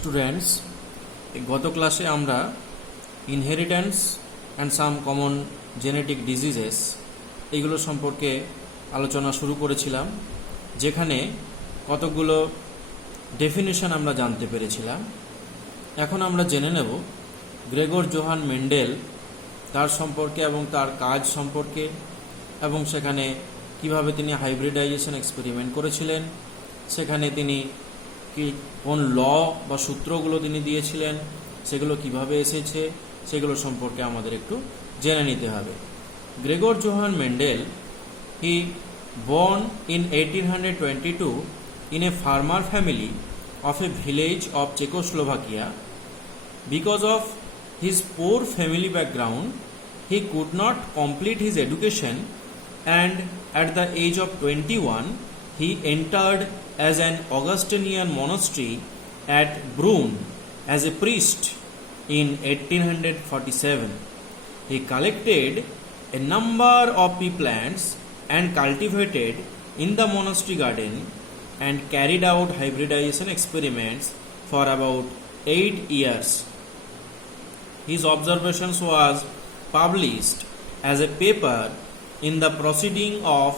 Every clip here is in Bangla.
স্টুডেন্টস, গত ক্লাসে আমরা inheritance and some common genetic diseases এইগুলো সম্পর্কে আলোচনা শুরু করেছিলাম, যেখানে কতগুলো ডেফিনিশন আমরা জানতে পেরেছিলাম। এখন আমরা জেনে নেব গ্রেগর জোহান মেন্ডেল তার সম্পর্কে এবং তার কাজ সম্পর্কে, এবং সেখানে কিভাবে তিনি হাইব্রিডাইজেশন এক্সপেরিমেন্ট করেছিলেন, সেখানে তিনি কি কোন ল বা সূত্রগুলো তিনি দিয়েছিলেন, সেগুলো কিভাবে এসেছে, সেগুলো সম্পর্কে আমাদের একটু জেনে নিতে হবে। Gregor Johann Mendel, he born in 1822 in a farmer family of a village of Czechoslovakia. Because of his poor family background, he could not complete his education, and at the age of 21 he entered as an Augustinian monastery at Brunn as a priest in 1847. He collected a number of pea plants and cultivated in the monastery garden and carried out hybridization experiments for about 8 years. His observations was published as a paper in the proceeding of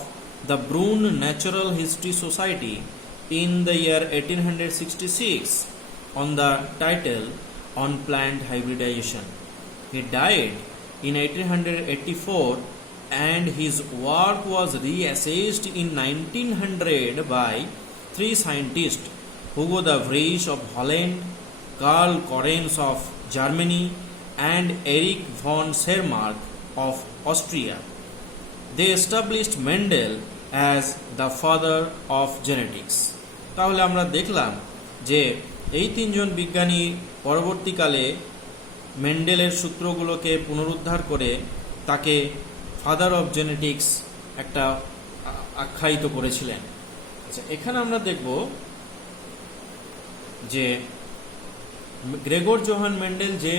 the Brunn Natural History Society in the year 1866 on the title On Plant Hybridization. He died in 1884, and his work was reassessed in 1900 by three scientists, Hugo de Vries of Holland, Karl Correns of Germany, and Erich von Sermark of Austria. They established Mendel as the father of genetics. তাহলে আমরা দেখলাম যে এই তিনজন বিজ্ঞানী পরবর্তীকালে মেন্ডেলের সূত্রগুলোকে পুনরুদ্ধার করে তাকে ফাদার অফ জেনেটিক্স একটা আখ্যায়িত করেছিলেন। আচ্ছা, এখানে আমরা দেখব যে গ্রেগর জোহান মেন্ডেল যে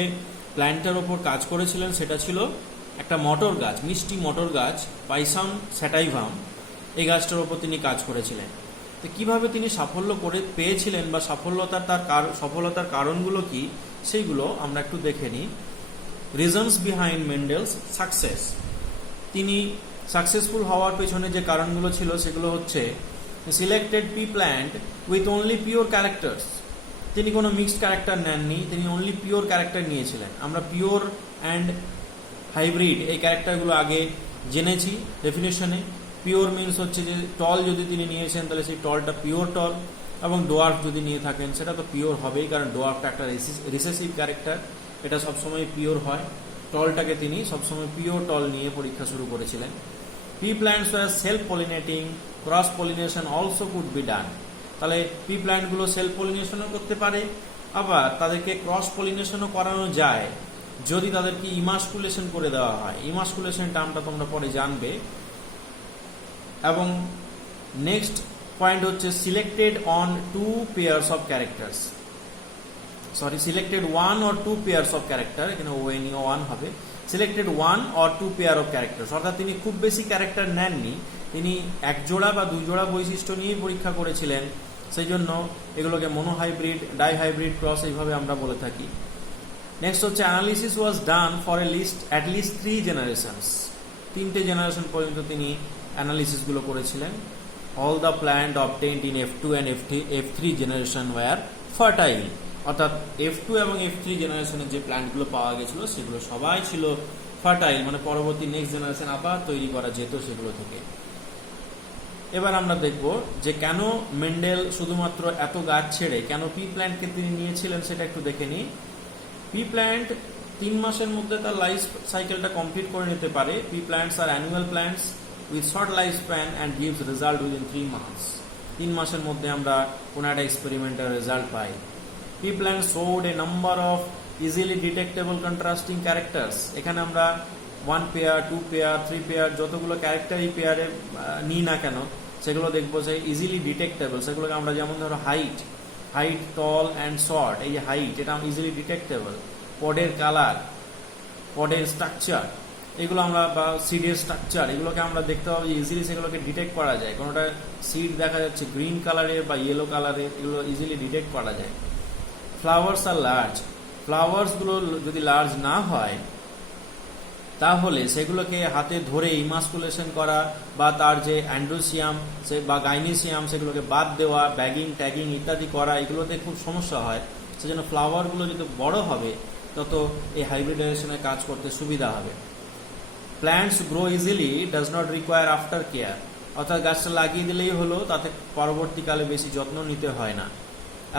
প্ল্যান্টের ওপর কাজ করেছিলেন সেটা ছিল একটা মটর গাছ, মিষ্টি মটর গাছ, পাইসাম স্যাটাইভাম। এই গাছটার ওপর তিনি কাজ করেছিলেন। তো কিভাবে তিনি সাফল্য পেয়েছিলেন বা সফলতার কারণগুলো কি, সেইগুলো আমরা একটু দেখে নিই। Reasons behind মেন্ডেলস success. তিনি সাকসেসফুল হওয়ার পেছনে যে কারণগুলো ছিল সেগুলো হচ্ছে selected P plant with only pure characters. তিনি কোনো মিক্সড ক্যারেক্টার নেননি, তিনি অনলি পিওর ক্যারেক্টার নিয়েছিলেন। আমরা পিওর অ্যান্ড হাইব্রিড এই ক্যারেক্টারগুলো আগে জেনেছি ডেফিনেশনে। পিওর মিনস হচ্ছে যে টল যদি তিনি নিয়েছেন তাহলে সেই টলটা পিওর টল, এবং ডোয়ার্ফ যদি নিয়ে থাকেন সেটা তো পিওর হবেই, কারণ ডোয়ার্ফটা একটা রিসেসিভ ক্যারেক্টার, এটা সবসময় পিওর হয়। টলটাকে তিনি সবসময় পিওর টল নিয়ে পরীক্ষা শুরু করেছিলেন। Pea plants were self pollinating, cross pollination also could be done. তাহলে পি প্ল্যান্টগুলো সেলফ পলিনেশনও করতে পারে, আবার তাদেরকে ক্রস পলিনেশনও করানো যায় যদি তাদেরকে ইমাস্কুলেশন করে দেওয়া হয়। ইমাস্কুলেশন টার্মটা তোমরা পরে জানবে। এবং নেক্সট পয়েন্ট হচ্ছে selected on two pairs of characters, selected one or two pairs of character, এখানে ওয়ান হবে, selected one or two pair of characters. অর্থাৎ তিনি খুব বেশি ক্যারেক্টার নেননি, তিনি এক জোড়া বা দুই জোড়া বৈশিষ্ট্য নিয়েই পরীক্ষা করেছিলেন। সেই জন্য এগুলোকে মনোহাইব্রিড, ডাইহাইব্রিড ক্রস এইভাবে আমরা বলে থাকি। নেক্সট হচ্ছে analysis was done for at least 3 generations. 3টে জেনারেশন পর্যন্ত তিনি অ্যানালিসিসগুলো করেছিলেন। All the plant obtained in F2 and F3 generation were fertile. অর্থাৎ F2 এবং F3 জেনারেশনের যে প্ল্যান্টগুলো পাওয়া গেছিল সেগুলো সবাই ছিল ফার্টাইল, মানে পরবর্তী নেক্সট জেনারেশন আবার তৈরি করা যেত সেগুলো থেকে। এবার আমরা দেখব যে কেন মেন্ডেল শুধুমাত্র এত গাছ ছেড়ে কেন পি প্ল্যান্টকে তিনি নিয়েছিলেন সেটা একটু দেখে নিই। পি প্ল্যান্ট 3 মাসের মধ্যে তার লাইফ সাইকেলটা কমপ্লিট করে নিতে পারে। Pea plants are annual plants with short lifespan and gives result within 3 months. 3 মাসের মধ্যে আমরা কোনো একটা এক্সপেরিমেন্টের result pi. Pea plants showed a number of easily detectable contrasting characters. এখানে আমরা 1 পেয়ার, 2 পেয়ার, 3 পেয়ার যতগুলো ক্যারেক্টারই পেয়ারে নিই না কেন সেগুলো দেখবো যে ইজিলি ডিটেক্টেবল। সেগুলোকে আমরা যেমন ধরো হাইট, টল অ্যান্ড শর্ট, এই যে হাইট এটা ইজিলি ডিটেক্টেবল। পডের কালার, পডের স্ট্রাকচার, এগুলো আমরা বা সিডের স্ট্রাকচার এগুলোকে আমরা দেখতে পাবো যে ইজিলি সেগুলোকে ডিটেক্ট করা যায়। কোনোটা সিড দেখা যাচ্ছে গ্রিন কালারের বা ইয়েলো কালারের, এগুলো ইজিলি ডিটেক্ট করা যায়। ফ্লাওয়ার্স আর লার্জ, ফ্লাওয়ার্সগুলো যদি লার্জ না হয় তাহলে সেগুলোকে হাতে ধরে ইমাস্কুলেশন করা বা তার যে অ্যান্ড্রোসিয়াম বা গাইনিসিয়াম সেগুলোকে বাদ দেওয়া, ব্যাগিং ট্যাগিং ইত্যাদি করা, এগুলোতে খুব সমস্যা হয়। সেজন্য ফ্লাওয়ারগুলো যত বড় হবে তত এই হাইব্রিডাইজেশনে কাজ করতে সুবিধা হবে। Plants grow easily does not require after care, অর্থাৎ গাছটা লাগিয়ে দিলেই হলো, তাতে পরবর্তীকালে বেশি যত্ন নিতে হয় না।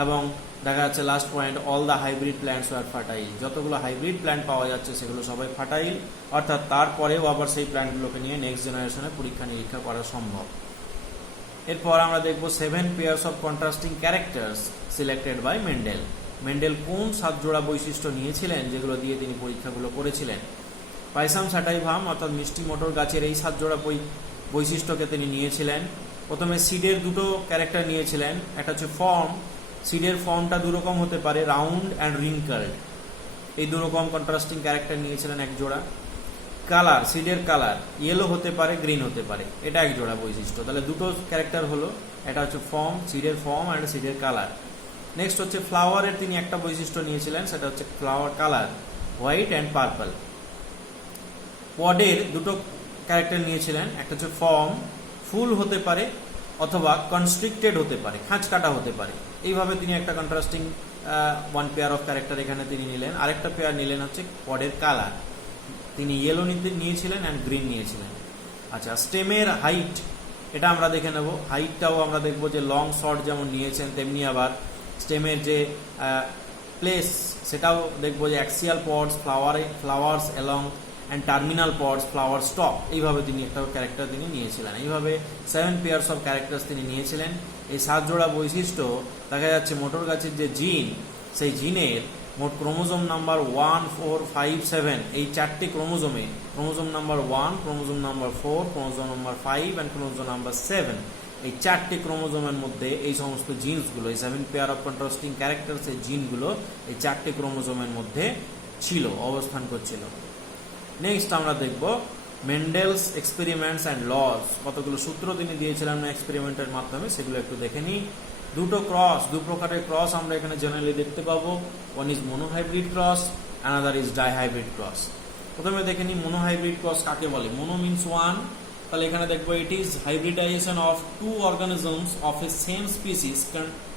এবং দেখা যাচ্ছে last point, all the hybrid plants are fertile, যতগুলো হাইব্রিড প্ল্যান্ট পাওয়া যাচ্ছে সেগুলো সবাই ফার্টাইল, অর্থাৎ তারপরেও আবার সেই প্ল্যান্টগুলোকে নিয়ে নেক্সট জেনারেশনে পরীক্ষা নিরীক্ষা করা সম্ভব। এরপর আমরা দেখব 7 pairs of contrasting characters selected by Mendel. Mendel কোন 7 জোড়া বৈশিষ্ট্য নিয়েছিলেন যেগুলো দিয়ে তিনি পরীক্ষাগুলো করেছিলেন? পাইসাম স্যাটাইভাম অর্থাৎ মিষ্টি মটর গাছের এই 7 জোড়া বৈশিষ্ট্যকে তিনি নিয়েছিলেন। প্রথমে সিডের দুটো ক্যারেক্টার নিয়েছিলেন, একটা হচ্ছে ফর্ম, সিডের ফর্মটা দুরকম হতে পারে, রাউন্ড অ্যান্ড রিঙ্কলড, এই দুরকম কন্ট্রাস্টিং ক্যারেক্টার নিয়েছিলেন এক জোড়া। কালার, সিডের কালার ইয়েলো হতে পারে, গ্রিন হতে পারে, এটা এক জোড়া বৈশিষ্ট্য। তাহলে দুটো ক্যারেক্টার হলো, এটা হচ্ছে ফর্ম, সিডের ফর্ম অ্যান্ড সিডের কালার। নেক্সট হচ্ছে ফ্লাওয়ারের তিনি একটা বৈশিষ্ট্য নিয়েছিলেন, সেটা হচ্ছে flower colour, white and purple. পডের দুটো ক্যারেক্টার নিয়েছিলেন, একটা হচ্ছে ফর্ম, ফুল হতে পারে অথবা কনস্ট্রিক্টেড হতে পারে, খাঁচ কাটা হতে পারে। এইভাবে তিনি একটা কন্ট্রাস্টিং 1 পেয়ার অফ ক্যারেক্টার এখানে তিনি নিলেন। আরেকটা পেয়ার নিলেন হচ্ছে পডের কালার, তিনি ইয়েলো নিয়েছিলেন অ্যান্ড গ্রিন নিয়েছিলেন। আচ্ছা, স্টেমের হাইট, এটা আমরা দেখে নেব। হাইটটাও আমরা দেখবো যে লং শর্ট যেমন নিয়েছেন তেমনি আবার স্টেমের যে প্লেস সেটাও দেখবো যে axial pods, flowers along and terminal pods, flower stop, এইভাবে তিনি একটা ক্যারেক্টার তিনি নিয়েছিলেন। এইভাবে 7 পেয়ার্স অফ ক্যারেক্টার্স তিনি নিয়েছিলেন। এই 7 জোড়া বৈশিষ্ট্য দেখা যাচ্ছে মোটর গাছের যে জিন, সেই জিনের মোট ক্রোমোজোম নাম্বার 1, 4, 5, 7 এই 4টি ক্রোমোজোমে, chromosome number 1, chromosome number 4, chromosome number 5 and chromosome number 7, এই 4টি ক্রোমোজোমের মধ্যে এই সমস্ত জিনসগুলো, এই 7 পেয়ার অফ কন্ট্রাস্টিং ক্যারেক্টার্স, এই জিনগুলো এই 4টি ক্রোমোজোমের মধ্যে ছিল, অবস্থান করছিল। নেক্সট আমরা দেখব মেন্ডেলস এক্সপেরিমেন্টস অ্যান্ড লস, কতগুলো সূত্র তিনি দিয়েছিলেন এক্সপেরিমেন্টের মাধ্যমে, সেগুলো একটু দেখে নিই। দু প্রকারের ক্রস আমরা এখানে জেনারেলি দেখতে পাবো। One is monohybrid cross, another is dihybrid cross. প্রথমে দেখে নিই মোনোহাইব্রিড ক্রস কাকে বলে। মোনো মিনস 1, তাহলে এখানে দেখবো it is hybridization of 2 organisms of A same species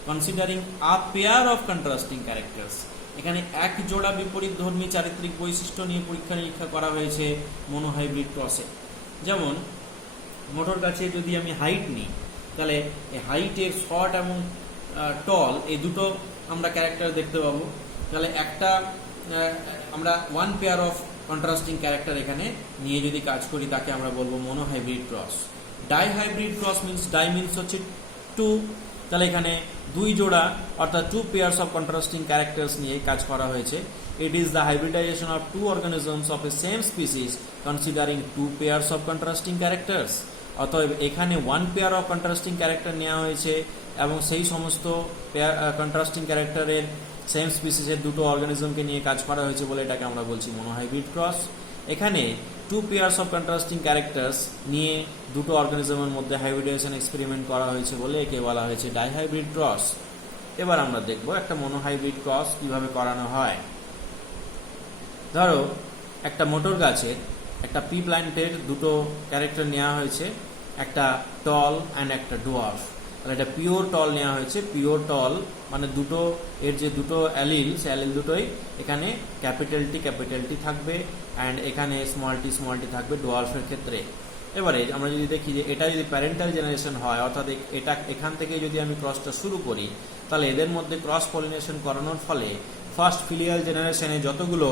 considering a pair of contrasting characters. এখানে এক জোড়া বিপরীতধর্মী চারিত্রিক বৈশিষ্ট্য নিয়ে পরীক্ষা নিরীক্ষা করা হয়েছে মোনোহাইব্রিড ক্রসে। যেমন মোটর গাছে যদি আমি হাইট নিই, তাহলে এই হাইটের শর্ট এবং টল এই দুটো আমরা ক্যারেক্টার দেখতে পাবো। তাহলে একটা আমরা 1 পেয়ার অফ কন্ট্রাস্টিং ক্যারেক্টার এখানে নিয়ে যদি কাজ করি তাকে আমরা বলবো মোনোহাইব্রিড cross. Dihybrid cross means, die means হচ্ছে 2, তাহলে এখানে 2 জোড়া অর্থাৎ 2 পেয়ার্স অফ কন্ট্রাস্টিং ক্যারেক্টার্স নিয়ে কাজ করা হয়েছে। It is the hybridization of 2 organisms of A same species considering 2 pairs of contrasting characters. অতএব এখানে 1 পেয়ার অফ কন্ট্রাস্টিং ক্যারেক্টার নেওয়া হয়েছে এবং সেই সমস্ত কন্ট্রাস্টিং ক্যারেক্টারের সেম স্পিসিসের দুটো অর্গানিজমকে নিয়ে কাজ করা হয়েছে বলে এটাকে আমরা বলছি মোনোহাইব্রিড ক্রস। এখানে 2 পেয়ার্স অফ কন্ট্রাস্টিং ক্যারেক্টার্স নিয়ে দুটো অর্গানিজমের মধ্যে হাইব্রিডাইজেশন এক্সপেরিমেন্ট করা হয়েছে বলে একে বলা হয়েছে ডাইহাইব্রিড ক্রস। এবার আমরা দেখব একটা মোনোহাইব্রিড ক্রস কিভাবে করানো হয়। ধরো একটা মোটর গাছের একটা পি প্ল্যান্টের দুটো ক্যারেক্টার নেওয়া হয়েছে, একটা টল অ্যান্ড একটা ডোয়ার্ফ। তাহলে এটা পিওর টল নেওয়া হয়েছে। পিওর টল মানে দুটো, এর যে দুটো অ্যালিল, সে অ্যালিল দুটোই এখানে ক্যাপিটাল টি থাকবে অ্যান্ড এখানে স্মল টি থাকবে ডোয়ার্ফের ক্ষেত্রে। এবারে আমরা যদি দেখি যে এটা যদি প্যারেন্টাল জেনারেশন হয়, অর্থাৎ এটা এখান থেকে যদি আমি ক্রসটা শুরু করি, তাহলে এদের মধ্যে ক্রস পলিনেশন করানোর ফলে ফার্স্ট ফিলিয়াল জেনারেশনে যতগুলো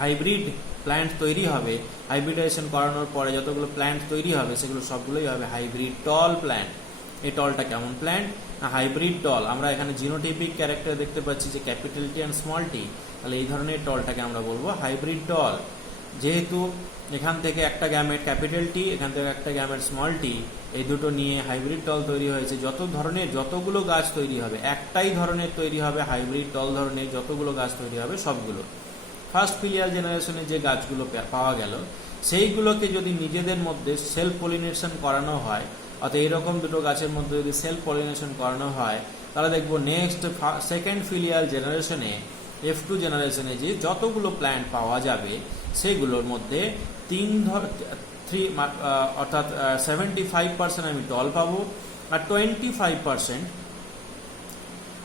হাইব্রিড প্ল্যান্ট তৈরি হবে, হাইব্রিডাইজেশন করানোর পরে যতগুলো প্ল্যান্ট তৈরি হবে সেগুলো সবগুলোই হবে হাইব্রিড টল প্ল্যান্ট। এই টলটা কেমন প্ল্যান্ট না হাইব্রিড টল। আমরা এখানে জিনোটাইপিক ক্যারেক্টার দেখতে পাচ্ছি যে capital T and small tea, তাহলে এই ধরনের টলটাকে আমরা বলবো হাইব্রিড টল। যেহেতু এখান থেকে একটা গ্যামেট ক্যাপিটাল টি, এখান থেকে একটা গ্যামেট স্মল টি, এই দুটো নিয়ে হাইব্রিড টল তৈরি হয়েছে। যতগুলো গাছ তৈরি হবে, একটাই ধরনের তৈরি হবে হাইব্রিড টল ধরনের যতগুলো গাছ তৈরি হবে সবগুলো। ফার্স্ট ফিলিয়াল জেনারেশনে যে গাছগুলো পাওয়া গেল সেইগুলোকে যদি নিজেদের মধ্যে সেলফ পলিনেশন করানো হয়, অর্থাৎ এইরকম দুটো গাছের মধ্যে যদি সেলফ পলিনেশন করানো হয়, তাহলে দেখবো নেক্সট সেকেন্ড ফিলিয়াল জেনারেশনে F2 জেনারেশনে যে যতগুলো প্ল্যান্ট পাওয়া যাবে সেগুলোর মধ্যে অর্থাৎ 75% আমি টল পাবো আর 25%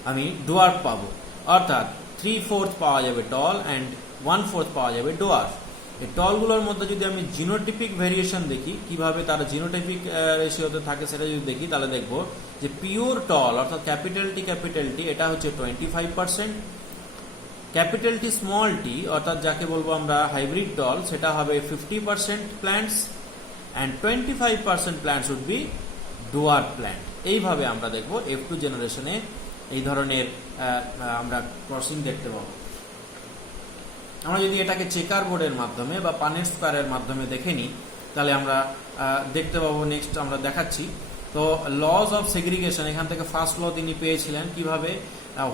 আমি ডোয়ার্ফ পাবো, অর্থাৎ 3/4 পাওয়া যাবে টল অ্যান্ড 1/4 পাওয়া যাবে ডোয়ার্ফ। এই টলগুলোর মধ্যে যদি আমি জিনোটিপিক ভেরিয়েশন দেখি, কিভাবে তারা জিনোটাইপিক রেশিওতে থাকে সেটা যদি দেখি, তাহলে দেখবো যে পিওর টল অর্থাৎ ক্যাপিটাল টি এটা হচ্ছে 25%, ক্যাপিটাল টি স্মল টি অর্থাৎ যাকে বলবো আমরা হাইব্রিড টল সেটা হবে 50% plants and 25% plants would be dwarf plant. এইভাবে আমরা দেখবো F2 জেনারেশনে এই ধরনের আমরা ক্রসিং দেখতে পাবো। আমরা যদি এটাকে চেকার বোর্ডের মাধ্যমে বা পানেট স্কোয়ারের মাধ্যমে দেখে নিই, তাহলে আমরা দেখতে পাবো, নেক্সট আমরা দেখাচ্ছি। তো লজ অফ সেগ্রিগেশন, এখান থেকে ফার্স্ট ল তিনি পেয়েছিলেন কিভাবে,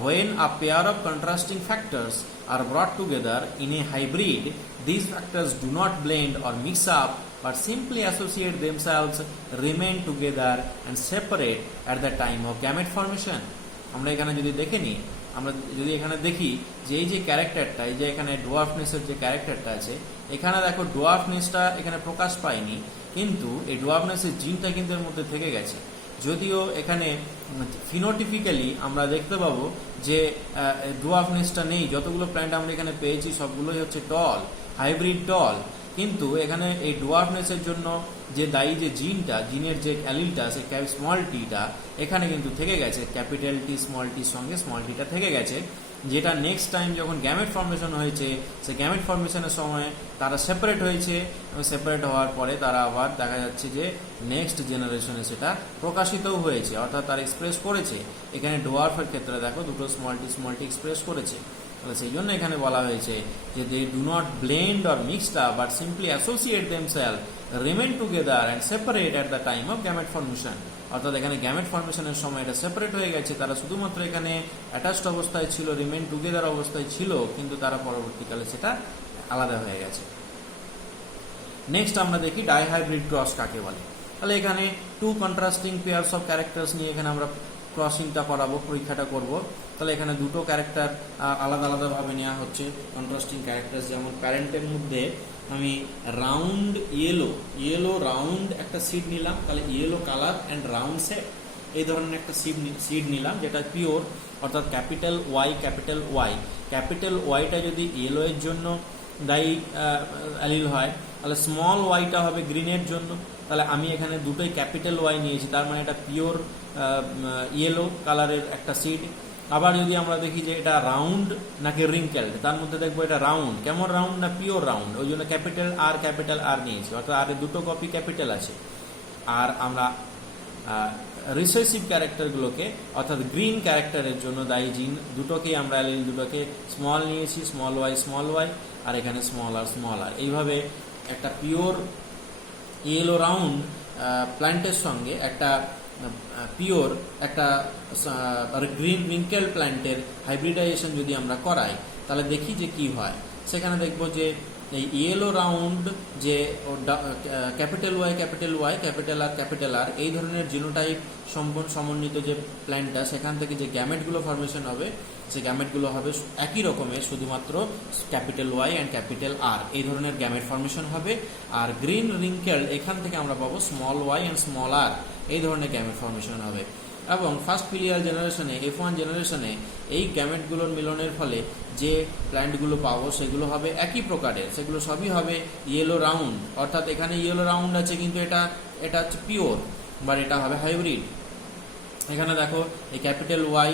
when a pair of contrasting factors are brought together in a hybrid, these factors do not blend or mix up but simply associate themselves, remain together and separate at the time of gamete formation. আমরা এখানে যদি দেখে নিই, আমরা যদি এখানে দেখি যে এই যে ক্যারেক্টারটা, এই যে এখানে ডোয়ার্ফনেসের যে ক্যারেক্টারটা আছে, এখানে দেখো ডোয়ার্ফনেসটা এখানে প্রকাশ পায়নি, কিন্তু এই ডোয়ার্ফনেসের জিনটা কিন্তু এর মধ্যে থেকে গেছে। যদিও এখানে ফিনোটিপিক্যালি আমরা দেখতে পাবো যে ডোয়ার্ফনেসটা নেই, যতগুলো প্ল্যান্ট আমরা এখানে পেয়েছি সবগুলোই হচ্ছে টল, হাইব্রিড টল, কিন্তু এখানে এই ডোয়ার্ফনেসের জন্য যে দায়ী যে জিনের যে অ্যালিলটা, সে স্মল টিটা এখানে কিন্তু থেকে গেছে, ক্যাপিটাল টি স্মল টির সঙ্গে স্মল টিটা থেকে গেছে, যেটা নেক্সট টাইম যখন গ্যামেট ফর্মেশন হয়েছে, সে গ্যামেট ফর্মেশনের সময় তারা সেপারেট হয়েছে এবং সেপারেট হওয়ার পরে তারা আবার দেখা যাচ্ছে যে নেক্সট জেনারেশনে সেটা প্রকাশিতও হয়েছে, অর্থাৎ তারা এক্সপ্রেস করেছে। এখানে ডোয়ার্ফের ক্ষেত্রে দেখো দুটো স্মল টি এক্সপ্রেস করেছে, তাহলে সেই জন্য এখানে বলা হয়েছে যে they do not blend or mixed up but simply associate themselves, remain together and separate at the time of gamete formation. অর্থাৎ এখানে গ্যামেট ফর্মেশনের সময় এটা সেপারেট হয়ে গেছে, তারা শুধুমাত্র এখানে অ্যাটাচড অবস্থায় ছিল, রিমেন টুগেদার অবস্থায় ছিল, কিন্তু তারা পরবর্তীকালে সেটা আলাদা হয়ে গেছে। নেক্সট আমরা দেখি ডাইহাইব্রিড ক্রস কাকে বলে। তাহলে এখানে two contrasting pairs of characters নিয়ে এখানে আমরা ক্রসিংটা করাবো, পরীক্ষাটা করব। তাহলে এখানে দুটো ক্যারেক্টার আলাদা আলাদাভাবে নেওয়া হচ্ছে, কন্ট্রাস্টিং ক্যারেক্টার। যেমন প্যারেন্টের মধ্যে আমি রাউন্ড ইয়েলো রাউন্ড একটা সিড নিলাম, তাহলে yellow colour and round set, এই ধরনের একটা সিড নিলাম যেটা পিওর, অর্থাৎ ক্যাপিটাল ওয়াইটা যদি ইয়েলো এর জন্য দায়ী অ্যালিল হয়, তাহলে স্মল ওয়াইটা হবে গ্রিনের জন্য। তাহলে আমি এখানে দুটোই ক্যাপিটাল ওয়াই নিয়েছি, তার মানে এটা পিওর ইয়েলো কালারের একটা সিড। আবার যদি আমরা দেখি যে এটা রাউন্ড নাকি রিঙ্কেলড, তার মধ্যে দেখবো এটা রাউন্ড। কেমন রাউন্ড? না পিওর রাউন্ড, ওই জন্য ক্যাপিটাল আর নিয়েছি, অর্থাৎ আর দুটো কপি ক্যাপিটাল আছে। আর আমরা রিসেসিভ ক্যারেক্টারগুলোকে, অর্থাৎ গ্রিন ক্যারেক্টারের জন্য দায়ী জিন দুটোকেই আমরা অ্যালিল দুটোকে স্মল নিয়েছি, স্মল ওয়াই, আর এখানে স্মল আর। এইভাবে একটা পিওর ইয়েলো রাউন্ড প্ল্যান্টের সঙ্গে একটা পিওর একটা গ্রিন রিঙ্কেল প্ল্যান্টের হাইব্রিডাইজেশন যদি আমরা করাই, তাহলে দেখি যে কি হয়। সেখানে দেখব যে এই ইয়েলো রাউন্ড যে ক্যাপিটাল ওয়াই, ক্যাপিটাল আর এই ধরনের জিনোটাইপ সমন্বিত যে প্ল্যান্টটা, সেখান থেকে যে গ্যামেটগুলো ফর্মেশন হবে, সেই গ্যামেটগুলো হবে একই রকমের, শুধুমাত্র capital Y and capital R এই ধরনের গ্যামেট ফর্মেশন হবে। আর গ্রিন রিঙ্কেল এখান থেকে আমরা পাবো small Y and small R এই ধরনের গ্যামেট ফর্মেশন হবে। এবং ফার্স্ট ফিলিয়াল জেনারেশনে, F1 জেনারেশনে এই গ্যামেটগুলোর মিলনের ফলে যে প্ল্যান্টগুলো পাবো সেগুলো হবে একই প্রকারের, সেগুলো সবই হবে ইয়েলো রাউন্ড। অর্থাৎ এখানে ইয়েলো রাউন্ড আছে, কিন্তু এটা হচ্ছে পিওর, বাট এটা হবে হাইব্রিড। এখানে দেখো এই ক্যাপিটাল ওয়াই,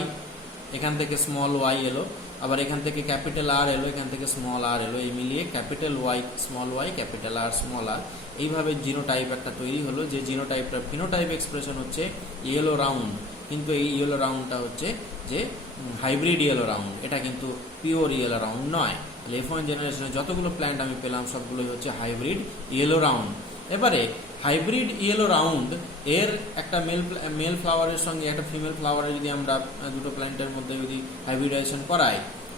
এখান থেকে স্মল ওয়াই এলো, আবার এখান থেকে ক্যাপিটাল আর এলো, এখান থেকে স্মল আর এলো, এই মিলিয়ে capital Y, capital R, small R, এইভাবে জিনোটাইপ একটা তৈরি হলো। যে জিনোটাইপটা ফিনোটাইপ এক্সপ্রেশন হচ্ছে ইয়েলো রাউন্ড, কিন্তু এই ইয়েলো রাউন্ডটা হচ্ছে যে হাইব্রিড ইয়েলো রাউন্ড, এটা কিন্তু পিওর ইয়েলো রাউন্ড নয়। F1 জেনারেশনে যতগুলো প্ল্যান্ট আমি পেলাম সবগুলোই হচ্ছে হাইব্রিড ইয়েলো রাউন্ড। এবারে হাইব্রিড ইয়েলো রাউন্ড এর একটা মেল ফ্লাওয়ারের সঙ্গে একটা ফিমেল ফ্লাওয়ারের যদি আমরা দুটো প্ল্যান্টের মধ্যে যদি হাইব্রিডাইজেশন করাই,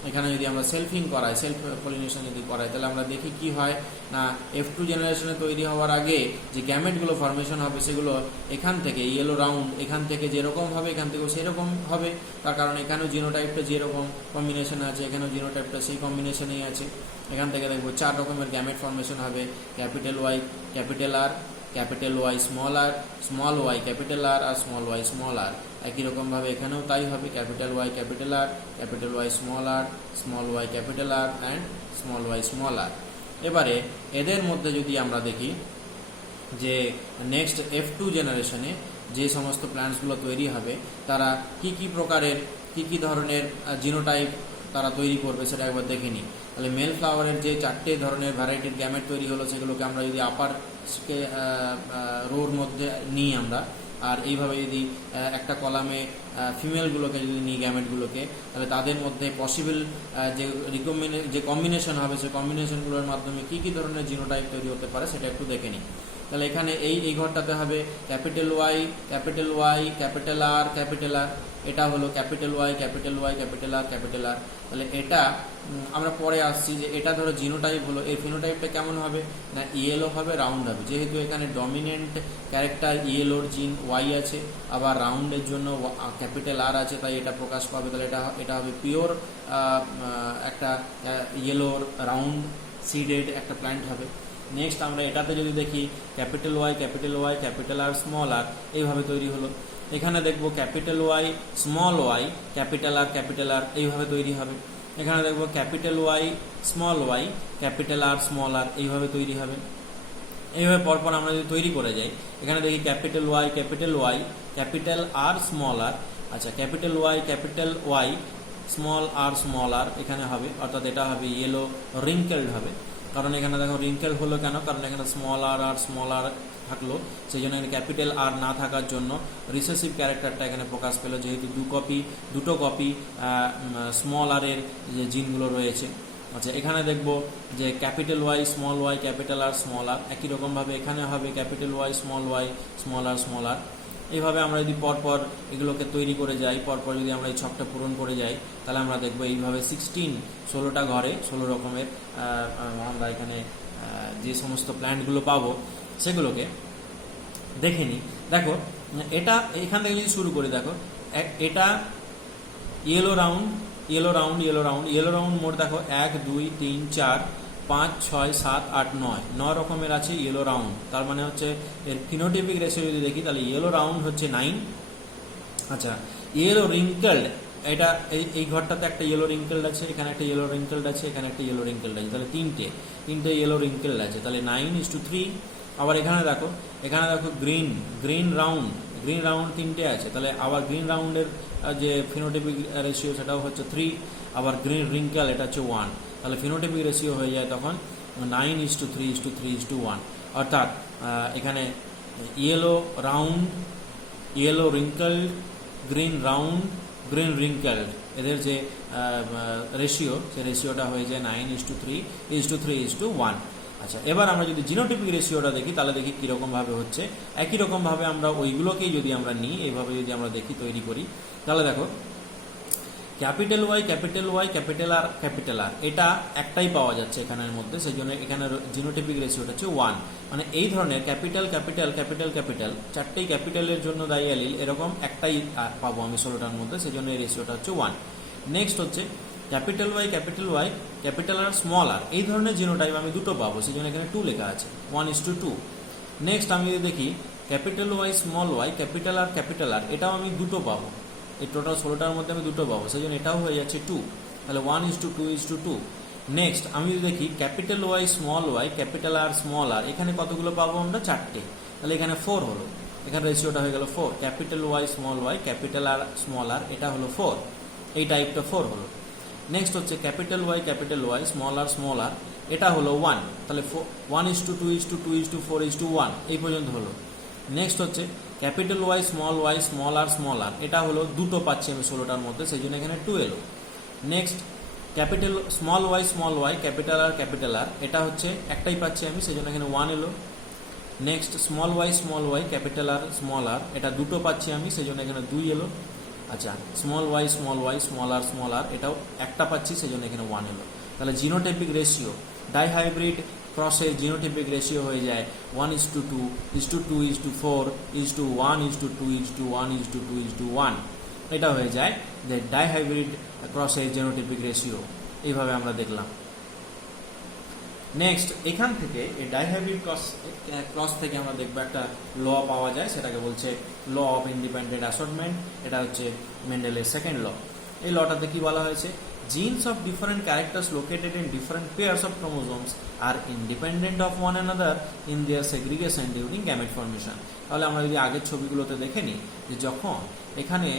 এখানে যদি আমরা সেলফিং করাই, সেলফ পলিনেশন যদি করাই, তাহলে আমরা দেখি কি হয় না F2 জেনারেশনে তৈরি হওয়ার আগে যে গ্যামেটগুলো ফর্মেশন হবে সেগুলো এখান থেকে ইয়েলো রাউন্ড এখান থেকে যেরকম হবে এখান থেকেও সেরকম হবে। তার কারণ এখানেও জিনোটাইপটা যেরকম কম্বিনেশন আছে এখানেও জিনোটাইপটা সেই কম্বিনেশনেই আছে। এখান থেকে দেখবো 4 রকমের গ্যামেট ফর্মেশন হবে, capital Y capital R, capital Y small Y capital R, আর স্মল ওয়াই স্মল আর। একই রকমভাবে এখানেও তাই হবে, capital Y capital R, capital Y small R, small Y capital R and small Y small R. এবারে এদের মধ্যে যদি আমরা দেখি যে নেক্সট F2 জেনারেশনে যে সমস্ত প্ল্যান্টসগুলো তৈরি হবে তারা কি প্রকারের কি ধরনের জিনোটাইপ তারা তৈরি করবে সেটা একবার দেখে নিই। তাহলে মেল ফ্লাওয়ারের যে 4টে ধরনের ভ্যারাইটির গ্যামেট তৈরি হলো সেগুলোকে আমরা যদি আপার রোর মধ্যে নিই আমরা, আর এইভাবে যদি একটা কলামে ফিমেলগুলোকে যদি নিই গ্যামেটগুলোকে, তাহলে তাদের মধ্যে পসিবল যে কম্বিনেশন হবে সেই কম্বিনেশনগুলোর মাধ্যমে কি ধরনের জিনোটাইপ তৈরি হতে পারে সেটা একটু দেখে নিই। তাহলে এখানে এই ঘরটাতে হবে capital Y capital Y capital R capital R, এটা হলো capital Y capital Y capital R capital R. তাহলে এটা আমরা পরে আসছি যে এটা ধরো জিনোটাইপ হলো, এই ফিনোটাইপটা কেমন হবে না ইয়েলো হবে, রাউন্ড হবে। যেহেতু এখানে ডমিনেন্ট ক্যারেক্টার ইয়েলোর জিন ওয়াই আছে, আবার রাউন্ডের জন্য ক্যাপিটাল আর আছে, তাই এটা প্রকাশ পাবে। তাহলে এটা হবে পিওর একটা ইয়েলোর রাউন্ড সিডেড একটা প্ল্যান্ট হবে। নেক্সট আমরা এটাতে যদি দেখি capital Y capital R small R, এইভাবে তৈরি হলো। এখানে দেখবো capital Y small Y capital R এইভাবে তৈরি হবে। এখানে দেখবো capital Y small Y capital R small R, এইভাবে তৈরি হবে। এইভাবে পরপর আমরা যদি তৈরি করে যাই, এখানে দেখি capital Y capital R small R, আচ্ছা ক্যাপিটাল ওয়াই স্মল আর এখানে হবে, অর্থাৎ এটা হবে ইয়েলো রিঙ্কেলড হবে। কারণ এখানে দেখো রিঙ্কেল হলো কেন, কারণ এখানে স্মল আর থাকলো, সেই জন্য এখানে ক্যাপিটাল আর না থাকার জন্য রিসেসিভ ক্যারেক্টারটা এখানে প্রকাশ পেল, যেহেতু দুটো কপি স্মল আর এর যে জিনগুলো রয়েছে। আচ্ছা এখানে দেখবো যে capital Y capital R small R, একই রকমভাবে এখানে হবে ক্যাপিটাল ওয়াই স্মল আর। এইভাবে আমরা যদি পরপর এগুলোকে তৈরি করে যাই, পরপর যদি আমরা এই ছকটা পূরণ করে যাই, তাহলে আমরা দেখবো এইভাবে 16টা ঘরে 16 রকমের আমরা এখানে যে সমস্ত প্ল্যান্টগুলো পাবো সেগুলোকে দেখে নিই। দেখো এটা এখান থেকে যদি শুরু করি, দেখো এটা ইয়েলো রাউন্ড মোট দেখো 1 2 3 4 5 6 7 8 9 রকমের আছে ইয়েলো রাউন্ড। তার মানে হচ্ছে এর ফিনোটাইপিক রেশিও যদি দেখি তাহলে ইয়েলো রাউন্ড হচ্ছে 9। আচ্ছা ইয়েলো রিঙ্কেলড, এটা এই ঘরটাতে একটা ইয়েলো রিঙ্কেলড আছে, এখানে একটা ইয়েলো রিঙ্কেলড আছে, এখানে একটা ইয়েলো রিঙ্কেলড আছে, তাহলে তিনটে ইয়েলো রিঙ্কেলড আছে, তাহলে 9:3। আবার এখানে দেখো গ্রিন রাউন্ড 3টে আছে, তাহলে আবার গ্রিন রাউন্ডের যে ফিনোটাইপিক রেশিও সেটাও হচ্ছে 3। আবার গ্রিন রিঙ্কেল এটা হচ্ছে 1, তাহলে ফিনোটাইপিক রেশিও হয়ে যায় তখন 9:3:1। অর্থাৎ এখানে yellow round, yellow wrinkled, green round, green wrinkled, এদের যে রেশিও সেই রেশিওটা হয়ে যায় 9:3:1। আচ্ছা এবার আমরা যদি জিনোটাইপিক রেশিওটা দেখি তাহলে দেখি কীরকমভাবে হচ্ছে। একই রকমভাবে আমরা ওইগুলোকেই যদি আমরা নিই, এইভাবে যদি আমরা দেখি তৈরি করি, তাহলে দেখো ক্যাপিটাল ওয়াই ক্যাপিটাল আর এটা একটাই পাওয়া যাচ্ছে এখানের মধ্যে, সেই জন্য এখানে জিনোটাইপিক রেশিওটা হচ্ছে 1। মানে এই ধরনের ক্যাপিটাল 4টেই ক্যাপিটালের জন্য দায়ী অ্যালিল, এরকম একটাই পাবো আমি 16টার মধ্যে, সেই জন্য এই রেশিওটা হচ্ছে 1। নেক্সট হচ্ছে capital Y capital R small R, এই ধরনের জিনোটাইপ আমি দুটো পাবো, সেই জন্য এখানে 2 লেখা আছে, 1:2। নেক্সট আমি যদি দেখি ক্যাপিটাল ওয়াই ক্যাপিটাল আর, এটাও আমি দুটো পাবো, এই টোটাল 16টার মধ্যে আমি দুটো পাবো, সেই জন্য এটাও হয়ে যাচ্ছে 2, তাহলে 1:2:2। নেক্সট আমি যদি দেখি capital Y capital R small R, এখানে কতগুলো পাবো আমরা 4টে, তাহলে এখানে 4 হলো, এখানে রেশিওটা হয়ে গেল 4। Capital Y capital R small R, এটা হলো 4, এই টাইপটা 4 হলো। নেক্সট হচ্ছে ক্যাপিটাল ওয়াই স্মল আর, এটা হলো 1, তাহলে 1:2:2:4:1 এই পর্যন্ত হলো। নেক্সট হচ্ছে ক্যাপিটাল ওয়াই স্মল আর, এটা হলো দুটো পাচ্ছি আমি 16টার মধ্যে, সেই জন্য এখানে 2 এলো। Next capital small Y capital R, এটা হচ্ছে একটাই পাচ্ছি আমি, সেই জন্য এখানে 1 এলো। Next small Y capital R small R, এটা দুটো পাচ্ছি আমি, সেই জন্য এখানে 2 এলো। আচ্ছা, স্মল ওয়াই স্মল আর এটাও একটা পাচ্ছি, সেই জন্য এখানে 1 এলো। তাহলে জিনোটাইপিক রেশিও ডাইহাইব্রিড ক্রসে জিনোটাইপিক রেশিও হয়ে যায় 1:2, 2:4, 1:2, 1:1, এটা হয়ে যায় যে ডাইহাইব্রিড ক্রসে জিনোটাইপিক রেশিও। এইভাবে আমরা দেখলাম। নেক্সট, এখান থেকে এই ডাইহাইব্রিড ক্রস থেকে আমরা দেখবো একটা ল পাওয়া যায়, সেটাকে বলছে ল অফ ইন্ডিপেন্ডেন্ট অ্যাসর্টমেন্ট। এটা হচ্ছে মেন্ডেলের সেকেন্ড ল। এই লটাতে কি বলা হয়েছে, genes of different characters located in different pairs of chromosomes are independent of one another in their segregation during gamete formation. তাহলে আমরা যদি আগের ছবিগুলোতে দেখে নিই যে যখন এখানে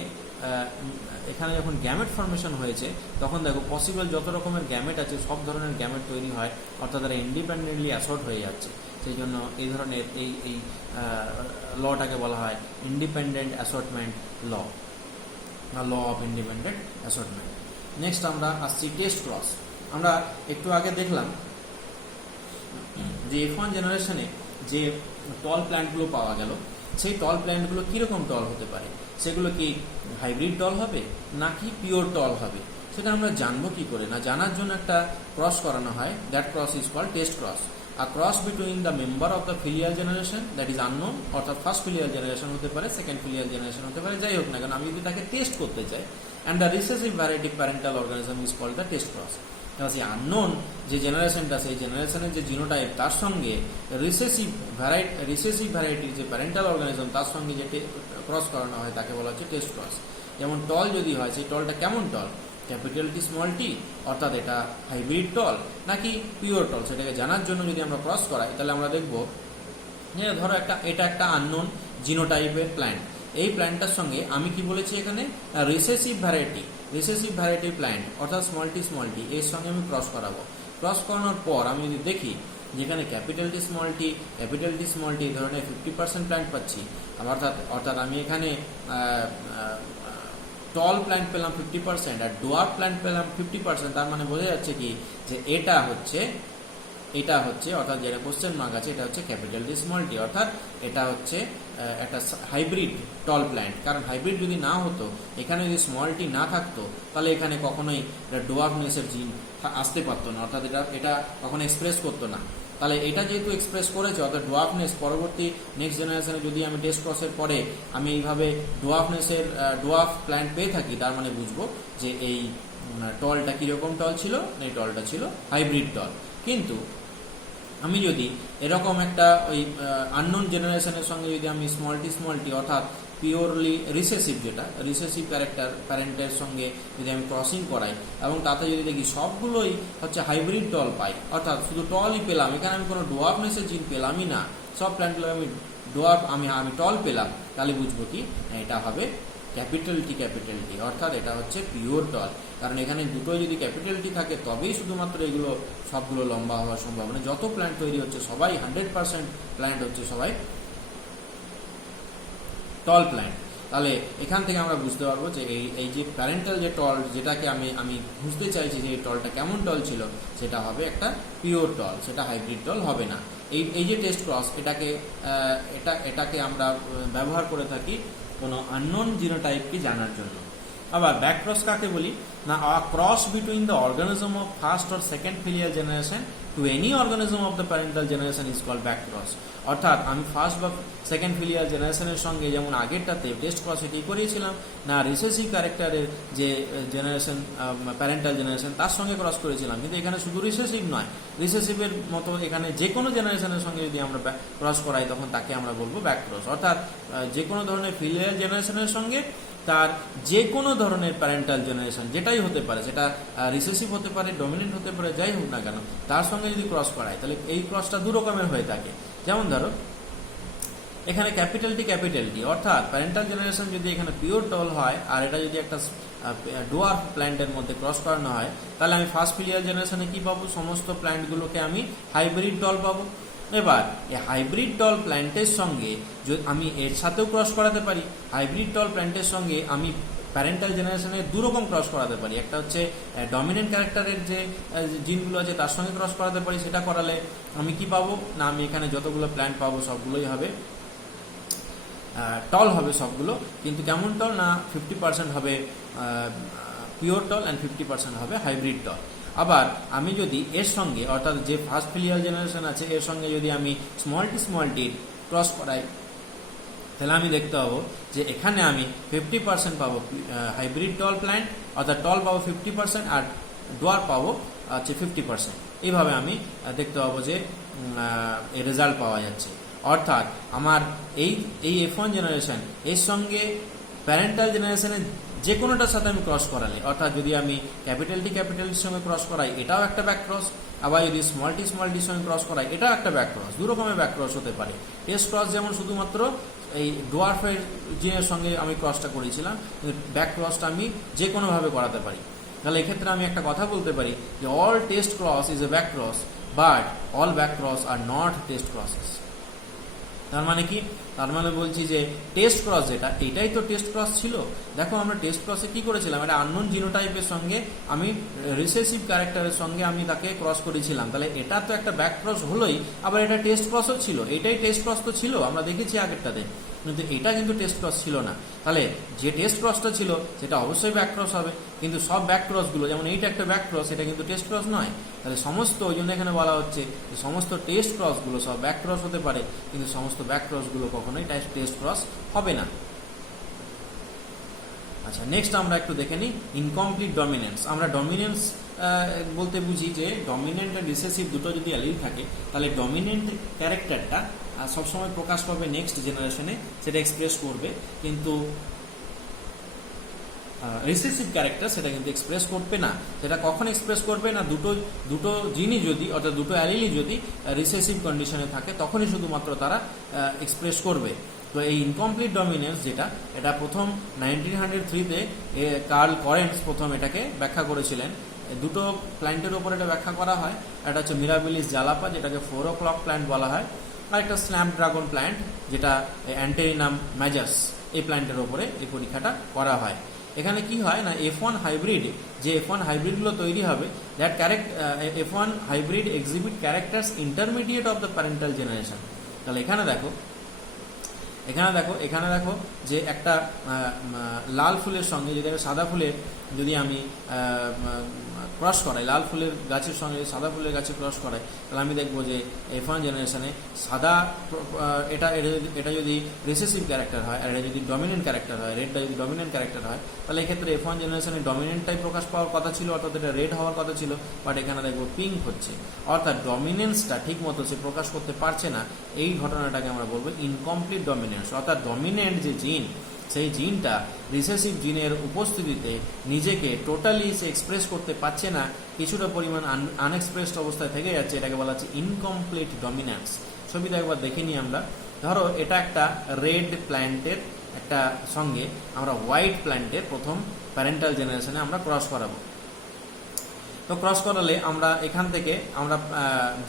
যখন গ্যামেট ফর্মেশন হয়েছে, তখন দেখো পসিবল যত রকমের গ্যামেট আছে সব ধরনের গ্যামেট তৈরি হয়, অর্থাৎ তারা ইন্ডিপেন্ডেন্টলি অ্যাসর্ট হয়ে যাচ্ছে। সেই জন্য এই ধরনের এই লটাকে বলা হয় independent assortment law, law of independent assortment. Next আমরা আসছি টেস্ট ক্রস। আমরা একটু আগে দেখলাম যে F1 জেনারেশনে যে টল প্ল্যান্টগুলো পাওয়া গেল, সেই টল প্ল্যান্টগুলো কীরকম টল হতে পারে, সেগুলো কি হাইব্রিড টল হবে নাকি পিওর টল হবে, সেটা আমরা জানবো কি করে? না, জানার জন্য একটা ক্রস করানো হয়। That cross is called test cross. A cross between the member of the filial generation that is unknown, অর্থাৎ ফার্স্ট ফিলিয়াল জেনারেশন হতে পারে, সেকেন্ড ফিলিয়াল জেনারেশন হতে পারে, যাই হোক না কেন আমি যদি তাকে টেস্ট করতে চাই, and the recessive variety parental organism is called the test cross. সেই আননোন যে জেনারেশনটা, সেই জেনারেশনের যে জিনোটাইপ, তার সঙ্গে রিসেসিভ ভ্যারাইটির যে প্যারেন্টাল অর্গানিজম, তার সঙ্গে যে ক্রস করানো হয় তাকে বলা হচ্ছে টেস্ট ক্রস। যেমন টল যদি হয়, সেই টলটা কেমন টল, ক্যাপিটাল টি স্মল টি, অর্থাৎ এটা হাইব্রিড টল নাকি পিওর টল, সেটাকে জানার জন্য যদি আমরা ক্রস করাই, তাহলে আমরা দেখব যে ধরো এটা একটা আননোন জিনোটাইপের প্ল্যান্ট। এই প্ল্যান্টটার সঙ্গে আমি কি বলেছি এখানে, রিসেসিভ ভ্যারাইটি প্ল্যান্ট, অর্থাৎ স্মল টি এর সঙ্গে আমি ক্রস করাবো। ক্রস করানোর পর আমি যদি দেখি যেখানে ক্যাপিটাল টি স্মল টি ধরনের 50% প্ল্যান্ট পাচ্ছি, অর্থাৎ আমি এখানে টল প্ল্যান্ট পেলাম 50% আর ডোয়ার্ফ প্ল্যান্ট পেলাম 50%, তার মানে বোঝা যাচ্ছে কি যে এটা হচ্ছে অর্থাৎ যেটা কোশ্চেন মার্ক আছে, এটা হচ্ছে ক্যাপিটাল টি স্মল টি, অর্থাৎ এটা হচ্ছে একটা হাইব্রিড টল প্ল্যান্ট। কারণ হাইব্রিড যদি না হতো, এখানে যদি স্মল টি না থাকতো, তাহলে এখানে কখনোই ডোয়ার্ফনেসের জিন আসতে পারতো না, অর্থাৎ এটা কখনো এক্সপ্রেস করতো না। তাহলে এটা যেহেতু এক্সপ্রেস করেছে, অর্থাৎ ডোয়ার্ফনেস পরবর্তী নেক্সট জেনারেশনে যদি আমি টেস্ট ক্রসের পরে আমি এইভাবে ডোয়ার্ফ প্ল্যান্ট পেয়ে থাকি, তার মানে বুঝবো যে এই টলটা কীরকম টল ছিল, এই টলটা ছিল হাইব্রিড টল। কিন্তু আমি যদি এরকম একটা ওই আননোন জেনারেশনের সঙ্গে যদি আমি স্মল টি অর্থাৎ পিওরলি রিসেসিভ প্যারেন্টের সঙ্গে যদি আমি ক্রসিং করাই এবং তাতে যদি দেখি সবগুলোই হচ্ছে হাইব্রিড টল পাই, অর্থাৎ শুধু টলই পেলাম, এখানে আমি কোনো ডোয়ার্ফনেসের জিন পেলামই না, সব প্ল্যান্টগুলো আমি টল পেলাম, তাহলে বুঝবো কি এটা হবে ক্যাপিটাল টি, অর্থাৎ এটা হচ্ছে পিওর টল। কারণ এখানে দুটো যদি ক্যাপিটাল টি থাকে, তবেই শুধুমাত্র এগুলো সবগুলো লম্বা হওয়ার সম্ভাবনা। যত প্ল্যান্ট তৈরি হচ্ছে সবাই 100% প্ল্যান্ট হচ্ছে সবাই টল প্ল্যান্ট। তাহলে এখান থেকে আমরা বুঝতে পারবো যে এই যে প্যারেন্টাল যে টল, যেটাকে আমি বুঝতে চাইছি যে এই টলটা কেমন টল ছিল, সেটা হবে একটা পিওর টল, সেটা হাইব্রিড টল হবে না। এই যে টেস্ট ক্রস, এটাকে আমরা ব্যবহার করে থাকি কোনো আননোন জিনোটাইপকে জানার জন্য। আবার ব্যাক ক্রস কাকে বলি না, cross between the organism of first or second filial generation to any organism of the parental generation is called back cross. অর্থাৎ আমি ফার্স্ট বা সেকেন্ড ফিলিয়াল জেনারেশনের সঙ্গে যেমন আগেরটাতে টেস্ট ক্রস এটি করিয়েছিলাম না, রিসেসিভ ক্যারেক্টারের যে জেনারেশন প্যারেন্টাল জেনারেশন তার সঙ্গে ক্রস করেছিলাম, কিন্তু এখানে শুধু রিসেসিভ নয়, রিসেসিভের মতো এখানে যে কোনো জেনারেশনের সঙ্গে যদি আমরা ক্রস করাই, তখন তাকে আমরা বলবো ব্যাক ক্রস। অর্থাৎ যে কোনো ধরনের ফিলিয়াল জেনারেশনের সঙ্গে তার যে কোনো ধরনের প্যারেন্টাল জেনারেশন যেটাই হতে পারে, সেটা রিসেসিভ হতে পারে, ডমিনেন্ট হতে পারে, যাই হোক না কেন, তার সঙ্গে যদি ক্রস করায়, তাহলে এই ক্রসটা দু রকমের হয়ে থাকে। যেমন ধরো এখানে ক্যাপিটাল টি অর্থাৎ প্যারেন্টাল জেনারেশন যদি এখানে পিওর টল হয় আর এটা যদি একটা ডোয়ার্ফ প্ল্যান্টের মধ্যে ক্রস করানো হয়, তাহলে আমি ফার্স্ট ফিলিয়াল জেনারেশনে কি পাবো, সমস্ত প্ল্যান্টগুলোকে আমি হাইব্রিড টল পাবো। এবার এই হাইব্রিড টল প্ল্যান্টের সঙ্গে যদি আমি এর সাথেও ক্রস করাতে পারি, হাইব্রিড টল প্ল্যান্টের সঙ্গে আমি প্যারেন্টাল জেনারেশনের দুরকম ক্রস করাতে পারি। একটা হচ্ছে ডমিনেন্ট ক্যারেক্টারের যে জিনগুলো আছে তার সঙ্গে ক্রস করাতে পারি। সেটা করালে আমি কি পাবো না, আমি এখানে যতগুলো প্ল্যান্ট পাবো সবগুলোই হবে টল হবে সবগুলো, কিন্তু কেমন টল না 50% হবে পিওর টল অ্যান্ড 50% হবে হাইব্রিড টল। আবার আমি যদি এর সঙ্গে অর্থাৎ যে ফার্স্ট ফিলিয়াল জেনারেশন আছে এর সঙ্গে যদি আমি স্মল টি ক্রস করাই, তাহলে আমি দেখতে পাবো যে এখানে আমি 50% পাবো হাইব্রিড টল প্ল্যান্ট, অর্থাৎ টল পাবো 50% আর ডোয়ার পাবো হচ্ছে 50%। এইভাবে আমি দেখতে পাবো যে এই রেজাল্ট পাওয়া যাচ্ছে। অর্থাৎ আমার এই F1 জেনারেশন এর সঙ্গে প্যারেন্টাল জেনারেশনের যে কোনোটার সাথে আমি ক্রস করালে, অর্থাৎ যদি আমি ক্যাপিটালটির সঙ্গে ক্রস করাই এটাও একটা ব্যাক ক্রস, আবার যদি স্মলটির সঙ্গে ক্রস করাই এটাও একটা ব্যাক ক্রস। দু রকমের ব্যাক ক্রস হতে পারে। টেস্ট ক্রস যেমন শুধুমাত্র এই ডোয়ার্ফের জিনের সঙ্গে আমি ক্রসটা করেছিলাম, কিন্তু ব্যাক ক্রসটা আমি যে কোনোভাবে করাতে পারি। তাহলে এক্ষেত্রে আমি একটা কথা বলতে পারি যে all test cross is a back cross, but all back cross are not test crosses. তার মানে কি? তার মানে বলছি যে টেস্ট ক্রস যেটা, এটাই তো টেস্ট ক্রস ছিল। দেখো আমরা টেস্ট ক্রসে কি করেছিলাম, একটা আননোন জিনোটাইপের সঙ্গে আমি রিসেসিভ ক্যারেক্টারের সঙ্গে আমি তাকে ক্রস করেছিলাম, তাহলে এটা তো একটা ব্যাক ক্রস হলোই, আবার এটা টেস্ট ক্রসও ছিল। এটাই টেস্ট ক্রস তো ছিল, আমরা দেখেছি আগেরটাতে, কিন্তু এটা কিন্তু টেস্ট ক্রস ছিল না। তাহলে যে টেস্ট ক্রসটা ছিল সেটা অবশ্যই ব্যাক ক্রস হবে, কিন্তু সব ব্যাক ক্রসগুলো, যেমন এইটা একটা ব্যাক ক্রস, এটা কিন্তু টেস্ট ক্রস নয়। তাহলে সমস্ত, ওই জন্য এখানে বলা হচ্ছে যে সমস্ত টেস্ট ক্রসগুলো সব ব্যাক ক্রস হতে পারে, কিন্তু সমস্ত ব্যাক ক্রসগুলো কখনোই টেস্ট ক্রস হবে না। আচ্ছা, নেক্সট আমরা একটু দেখে নিই ইনকমপ্লিট ডমিনেন্স। আমরা ডমিনেন্স বলতে বুঝি যে ডমিনেন্ট আর রিসেসিভ দুটো যদি অ্যালিল থাকে, তাহলে ডমিনেন্ট ক্যারেক্টারটা সবসময় প্রকাশ পাবে নেক্সট জেনারেশনে, সেটা এক্সপ্রেস করবে, কিন্তু রিসেসিভ ক্যারেক্টার সেটা কিন্তু এক্সপ্রেস করবে না। সেটা কখন এক্সপ্রেস করবে না, দুটো জিনই যদি, অর্থাৎ দুটো অ্যালিলই যদি রিসেসিভ কন্ডিশনে থাকে, তখনই শুধুমাত্র তারা এক্সপ্রেস করবে। তো এই ইনকমপ্লিট ডমিনেন্স যেটা, এটা প্রথম 1903-তে কার্ল করেন্টস প্রথম এটাকে ব্যাখ্যা করেছিলেন। দুটো প্ল্যান্টের ওপর এটা ব্যাখ্যা করা হয়। একটা হচ্ছে মিরাবিলিস জালাপা, যেটাকে 4 o'clock প্ল্যান্ট বলা হয়, আর একটা স্ন্যাপড্রাগন প্ল্যান্ট, যেটা অ্যান্টেরিনাম ম্যাজাস, এই প্ল্যান্টের ওপরে এই পরীক্ষাটা করা হয়। এখানে কি হয় না, F1 হাইব্রিড, যে F1 হাইব্রিডগুলো তৈরি হবে, that F1 hybrid exhibit characters intermediate of the parental generation. তাহলে এখানে দেখো যে একটা লাল ফুলের সঙ্গে যদি সাদা ফুলের যদি আমি ক্রস করাই, লাল ফুলের গাছের সঙ্গে সাদা ফুলের গাছে ক্রস করাই, তাহলে আমি দেখবো যে F1 জেনারেশনে সাদা এটা যদি রিসেসিভ ক্যারেক্টার হয়, আর এটা যদি ডমিনেন্ট ক্যারেক্টার হয়, রেডটা যদি ডমিনেন্ট ক্যারেক্টার হয়, তাহলে এক্ষেত্রে F1 জেনারেশনে ডমিনেন্টটাই প্রকাশ পাওয়ার কথা ছিল, অর্থাৎ এটা রেড হওয়ার কথা ছিল, বাট এখানে দেখবো পিঙ্ক হচ্ছে। অর্থাৎ ডমিনেন্সটা ঠিক মতো সে প্রকাশ করতে পারছে না। এই ঘটনাটাকে আমরা বলবো ইনকমপ্লিট ডমিনেন্স। অর্থাৎ ডমিনেন্ট যে জিন, সেই জিনটা রিসেসিভ জিনের উপস্থিতিতে নিজেকে টোটালি সে এক্সপ্রেস করতে পারছে না, কিছুটা পরিমাণ আনএক্সপ্রেসড অবস্থায় থেকে যাচ্ছে, এটাকে বলা হচ্ছে ইনকমপ্লিট ডমিনেন্স। ছবিটা একবার দেখে নিই আমরা। ধরো এটা একটা রেড প্ল্যান্টের একটা সঙ্গে আমরা হোয়াইট প্ল্যান্টের প্রথম প্যারেন্টাল জেনারেশনে আমরা ক্রস করাবো। তো ক্রস করালে আমরা এখান থেকে আমরা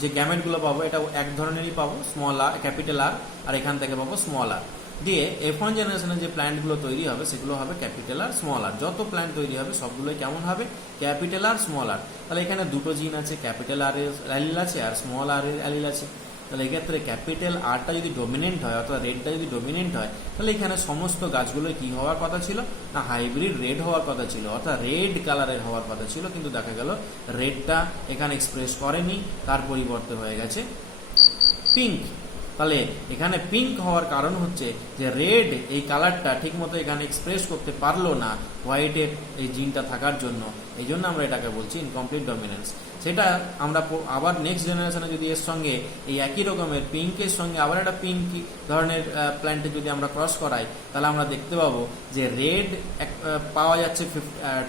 যে গ্যামেটগুলো পাবো, এটা এক ধরনেরই পাবো, স্মল আর, ক্যাপিটাল আর, আর এখান থেকে পাবো স্মল আর। দিয়ে F1 জেনারেশনের যে প্ল্যান্টগুলো তৈরি হবে সেগুলো হবে ক্যাপিটাল আর, স্মল আর। যত প্ল্যান্ট তৈরি হবে সবগুলোই কেমন হবে, ক্যাপিটাল আর, স্মল আর। তাহলে এখানে দুটো জিন আছে, ক্যাপিটাল আর এর অ্যালিল আছে আর স্মল আর এর অ্যালিল আছে। তাহলে এক্ষেত্রে ক্যাপিটাল আরটা যদি ডমিনেন্ট হয়, অর্থাৎ রেডটা যদি ডমিনেন্ট হয়, তাহলে এখানে সমস্ত গাছগুলো কি হওয়ার কথা ছিল না, হাইব্রিড রেড হওয়ার কথা ছিল, অর্থাৎ রেড কালারের হওয়ার কথা ছিল, কিন্তু দেখা গেল রেডটা এখানে এক্সপ্রেস করেনি, তার পরিবর্তে হয়ে গেছে পিঙ্ক। তাহলে এখানে পিঙ্ক হওয়ার কারণ হচ্ছে যে রেড এই কালারটা ঠিক মতো এখানে এক্সপ্রেস করতে পারলো না হোয়াইটের এই জিনটা থাকার জন্য, এই জন্য আমরা এটাকে বলছি ইনকমপ্লিট ডমিনেন্স। সেটা আমরা আবার নেক্সট জেনারেশনে যদি এর সঙ্গে এই একই রকমের পিঙ্কের সঙ্গে আবার একটা পিঙ্ক ধরনের প্ল্যান্টে যদি আমরা ক্রস করাই, তাহলে আমরা দেখতে পাবো যে রেড পাওয়া যাচ্ছে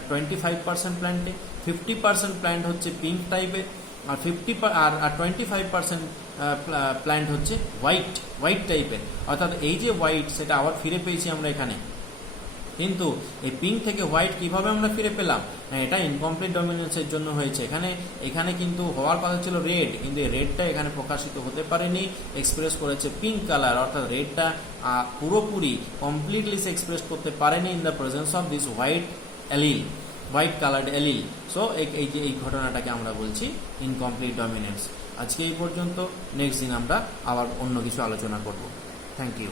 25% প্ল্যান্টে, 50% প্ল্যান্ট হচ্ছে পিঙ্ক টাইপের, আর 25% প্ল্যান্ট হচ্ছে হোয়াইট টাইপের। অর্থাৎ এই যে হোয়াইট, সেটা আবার ফিরে পেয়েছি আমরা এখানে, কিন্তু এই পিঙ্ক থেকে হোয়াইট কিভাবে আমরা ফিরে পেলাম, এটা ইনকমপ্লিট ডমিনেন্সের জন্য হয়েছে। এখানে কিন্তু হওয়ার কথা ছিল রেড, কিন্তু এই রেডটা এখানে প্রকাশিত হতে পারেনি, এক্সপ্রেস করেছে পিঙ্ক কালার। অর্থাৎ রেডটা পুরোপুরি কমপ্লিটলি সে এক্সপ্রেস করতে পারেনি in the presence of this white coloured allele. So এই ঘটনাটাকে আমরা বলছি ইনকমপ্লিট ডমিনেন্স। আজকে এই পর্যন্ত, নেক্সট দিন আমরা আবার অন্য কিছু আলোচনা করব। Thank you.